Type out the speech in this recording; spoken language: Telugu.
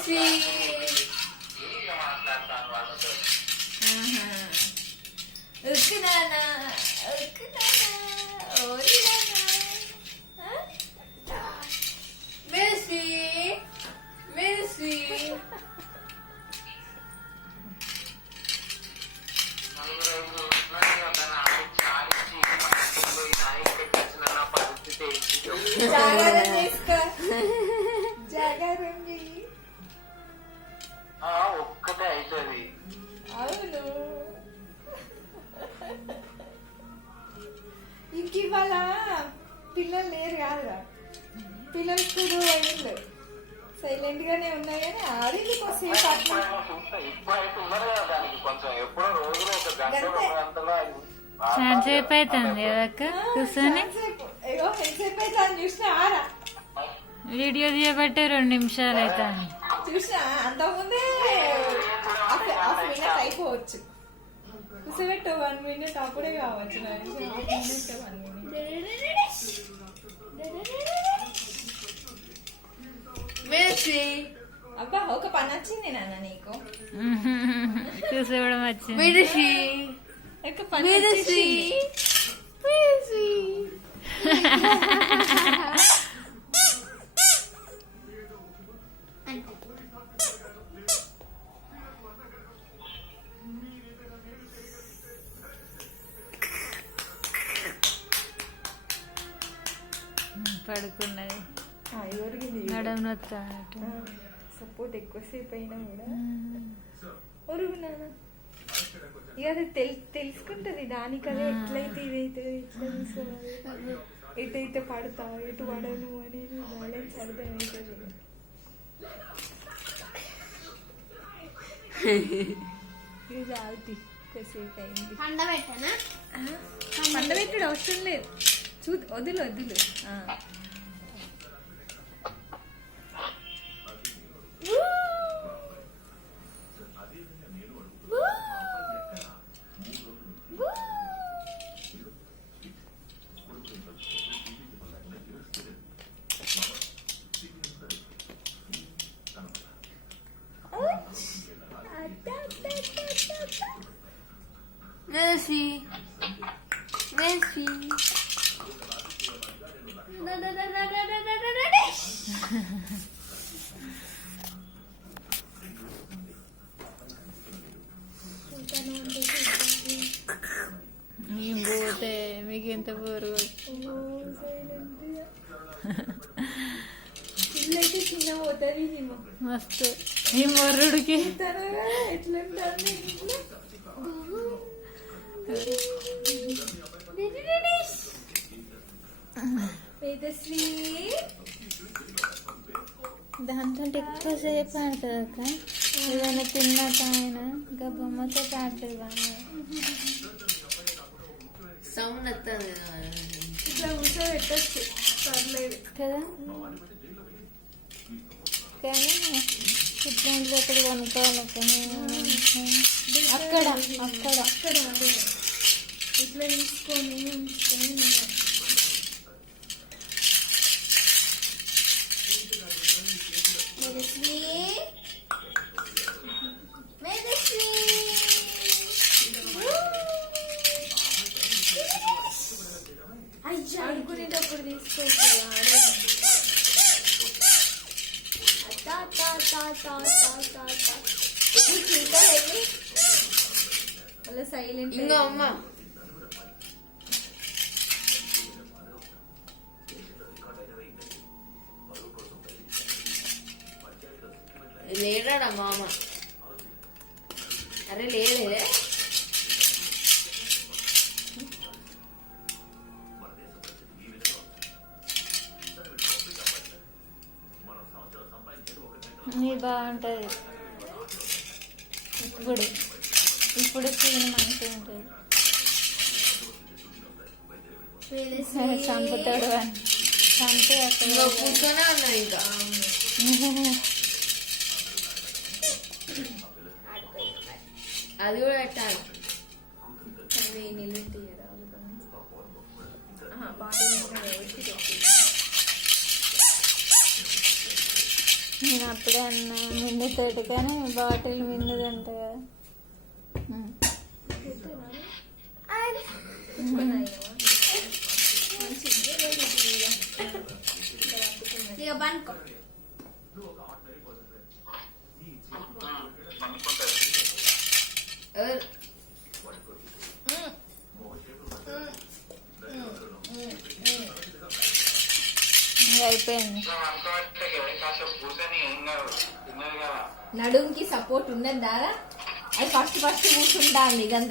మెర్సీ ఉక్కునానా ఓరి మెర్సీ మెర్సీ జాగారం చేసుకో జాగారం చెయ్యి ఒక్కటే అవుతుంది. అవును ఇంక ఇవాళ పిల్లలు లేరు కాదురా పిల్లలు కూడా అయ్యిండు సైలెంట్ గానే ఉన్నాయి కానీ ఆడింది కొంచెం సేపు అవుతుంది కదక్క కూర్చొని ఎంతసేపు అయితే అని చూసినా ఆరా వీడియో తీయబట్టే 2 నిమిషాలు అవుతుంది. చూసినా అంతకుముందే హాఫ్ మినిట్ అయిపోవచ్చు కూర్చోబెట్టు 1 మినిట్ అప్పుడే కావచ్చు నాకు 1 మినిట్ మెర్సీ అబ్బా ఒక పని వచ్చింది నాన్న నీకు చూసేవడం వచ్చింది. మెర్సీ ఒక పని మెర్సీ మెర్సీ పడుకున్నది ఎవరికి నడం నొత్తానట్టు సపోర్ట్ ఎక్కువసేపు అయినా కూడా ఒరుగున్నాను ఇక అది తెలుసుకుంటది దానికి అదే ఎట్లయితే ఇదైతే ఇట్లా తీసుకోవాలి ఎటైతే పడతా ఎటు పడను అనేది బ్యాలెన్స్ అర్థమవుతుంది. ఇది చాలుతి కొద్దిసేపు అయింది పండబెట్టడు అవసరం లేదు వదులు వదులు Messi, Messi. పోతే మీకు ఎంత బోరు ఇల్లైతే చిన్న పోతుంది మస్తు ఈ మొర్రుడికి ఎట్లుంటుంది వేదశ్రీ దాంతో ఎక్కువసేపు ఆడుతుంది అక్క ఏదైనా తిన్నాక ఆయన ఇంకా బొమ్మతో ఆడుతుంది బాగా సౌండ్ వస్తుంది ఇట్లా కూర్చోబెట్టచ్చు పర్లేదు కదా. కానీ ఇట్లాంటి అక్కడ కొనుక్కోవాలి అక్కడ అక్కడ అక్కడ అదే ఇట్లా తీసుకొని ఉంచుకొని అనుకునేటప్పుడు తీసుకోవాలి అలా సైలెంట్ ఇంకో అమ్మ లేడా మామ అరే లేడే బాగుంటుంది ఇప్పుడు ఇప్పుడు సీన్ మంచిగా ఉంటుంది. చంపుతాడు అని చంపి అక్కడ కూర్చొనే ఉన్నా ఇంకా అది కూడా పెట్టాలి నీళ్ళు నేను అప్పుడే అన్నా మిన్నుతోటి, కానీ బాటిల్ మిన్నుది అంట కదా. ఇక బంకో అయిపోయింది. నడుంకి సపోర్ట్ ఉన్నది దాదా. అది ఫస్ట్ కూర్చుంటాను ఇదంతా